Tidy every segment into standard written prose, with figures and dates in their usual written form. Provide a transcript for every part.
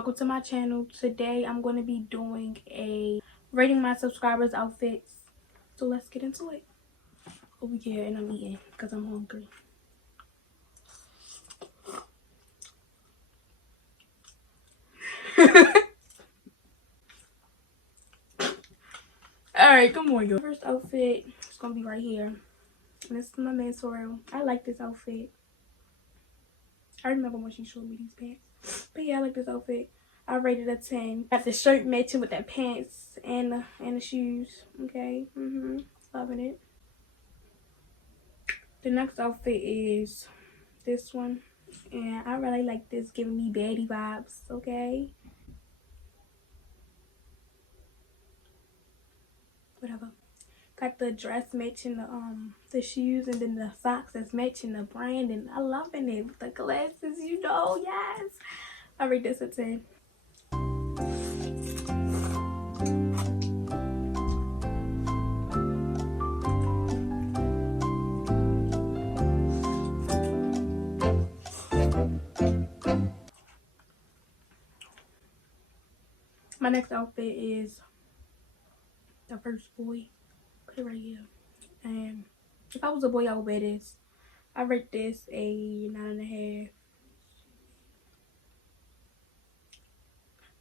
welcome to my channel. Today I'm going to be doing a rating my subscribers outfits. So let's get into it. Over here, and I'm eating because I'm hungry. Alright, come on, y'all. First outfit is going to be right here. And this is my man Sorrel. I like this outfit. I remember when she showed me these pants. But yeah, I like this outfit. I rated a 10. Got the shirt matching with the pants and the shoes. Okay. Loving it. The next outfit is this one. And I really like this, giving me baddie vibes. Okay. Whatever. Got the dress matching the shoes, and then the socks that's matching the brand, and I loving it with the glasses, you know. Yes, I rate this a 10. My next outfit is the first boy. Put it right here. And if I was a boy, I would wear this. I rate this a 9.5.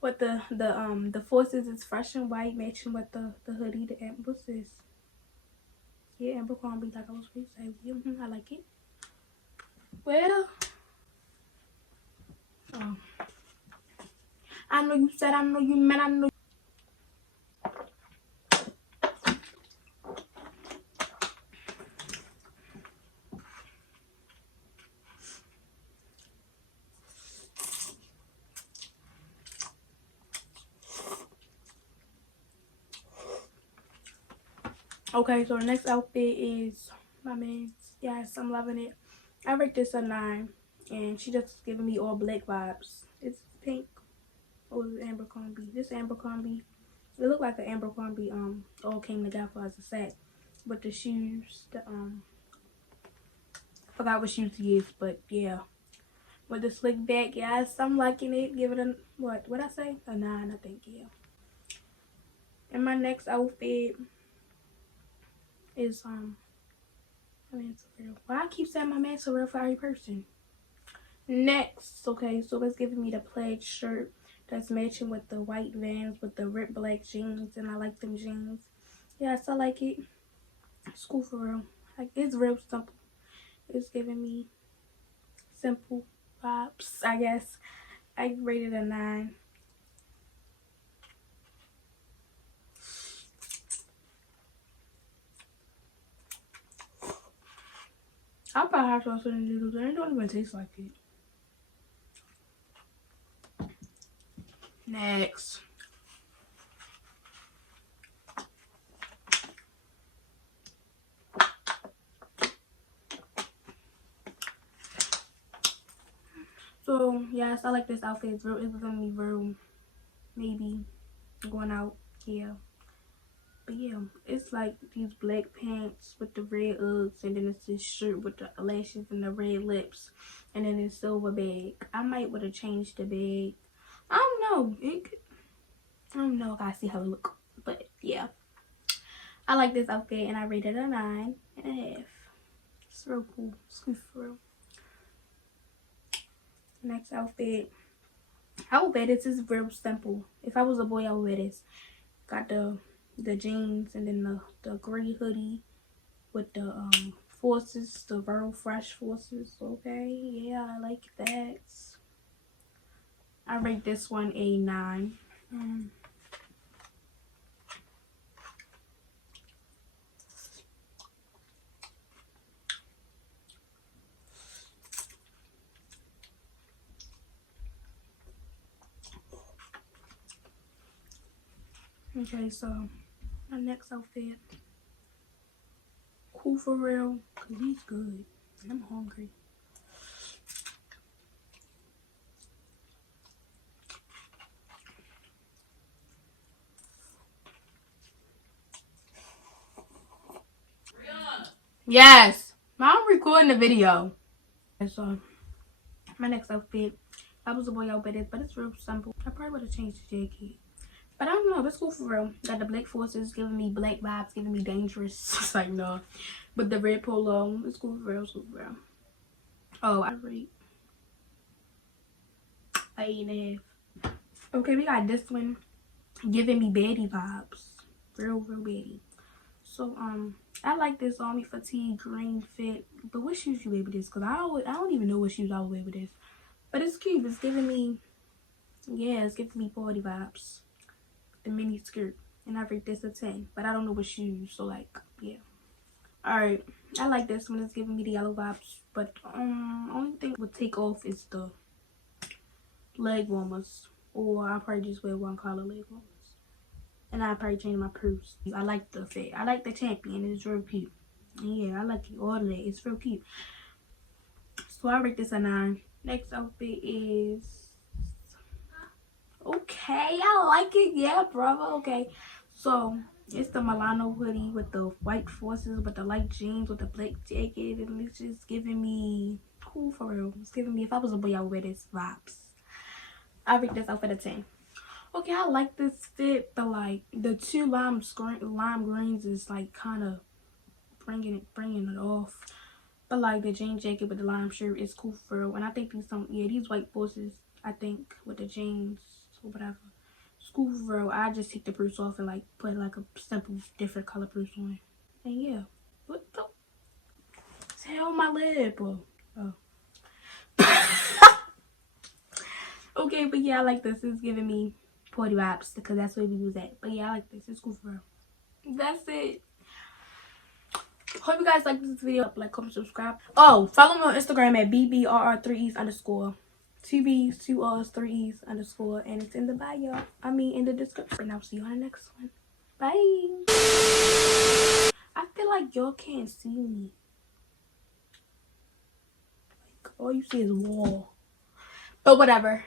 But the forces is fresh and white, matching with the hoodie. What's this? Yeah, Abercrombie, like I was going to say. I like it. Well, I know you said, I know you meant, I know. Okay, so the next outfit is my man's. Yes, I'm loving it. I rate this a 9, and she just giving me all black vibes. It's pink. Oh, it's Abercrombie. This Abercrombie. It looked like an Abercrombie all came together as a set. But the shoes, forgot what shoes he is, but yeah. With the slick back, yes, I'm liking it. Give it a, what'd I say? A 9, I think, yeah. And my next outfit is my man Sorrel. Why I keep saying my man Sorrel for every person? Next, okay, so it's giving me the plaid shirt that's matching with the white Vans with the ripped black jeans, and I like them jeans. Yes, I like it. It's cool for real. Like, it's real simple. It's giving me simple vibes, I guess. I rated a 9. I'll put hot sauce in the noodles, and it don't even taste like it. Next. So, yes, I like this outfit. It's giving me real, maybe going out, yeah. But yeah, it's like these black pants with the red Uggs, and then it's this shirt with the lashes and the red lips, and then this silver bag. I might would have changed the bag. I don't know. I don't know. I gotta see how it look. But yeah, I like this outfit, and I rated a 9.5. It's real cool. It's good for real. Next outfit. I would wear this. Is real simple. If I was a boy, I would wear this. Got the jeans, and then the gray hoodie with the forces, the Virl Fresh forces. Okay, yeah, I like that. I rate this one a 9. Okay, so my next outfit, cool for real, cause he's good. I'm hungry. Yes, I'm recording the video. And so my next outfit, I was a boy, I would wear this, but it's real simple. I probably would have changed the jacket. But I don't know, this cool for real. Got the black forces giving me black vibes, giving me dangerous. It's like, no. But the red polo, it's cool for real, it's cool for real. Oh, I rate 8.5. Okay, we got this one giving me baddie vibes. Real baddie. So, I like this army fatigue green fit. But what shoes you wear with this? Because I don't even know what shoes I would wear with this. But it's cute. It's giving me, yeah, it's giving me party vibes. The mini skirt. And I rate this a 10. But I don't know what shoes. So, like, yeah. Alright. I like this one. It's giving me the yellow vibes. But, only thing would take off is the leg warmers. Or I'll probably just wear one color leg warmers. And I'll probably change my purse. I like the fit. I like the champion. It's real cute. And yeah, I like it. All of that. It's real cute. So I rate this a 9. Next outfit is... okay, I like it. Yeah, brother. Okay. So, it's the Milano hoodie with the white forces, with the light jeans, with the black jacket. And it's just giving me... cool for real. It's giving me... if I was a boy, I would wear this vibes. I rate this outfit a 10. Okay, I like this fit, but like the two lime greens is like kind of bringing it off. But like the jean jacket with the lime shirt is cool for real. And I think these white forces, I think with the jeans or whatever, it's cool for real. I just take the purse off and like put like a simple different color purse on. And yeah, what the hell my lip? Oh. Okay, but yeah, I like this. It's giving me party vibes because that's where we was at. But yeah, I like this. It's cool for real. That's it. Hope you guys like this video. Like, comment, subscribe. Oh, follow me on Instagram at BBRR3Es_. 2 B's, 2 R's, 3 E's _. And it's in the bio. I mean, in the description. And I'll see you on the next one. Bye. I feel like y'all can't see me. Like, all you see is wall. But whatever.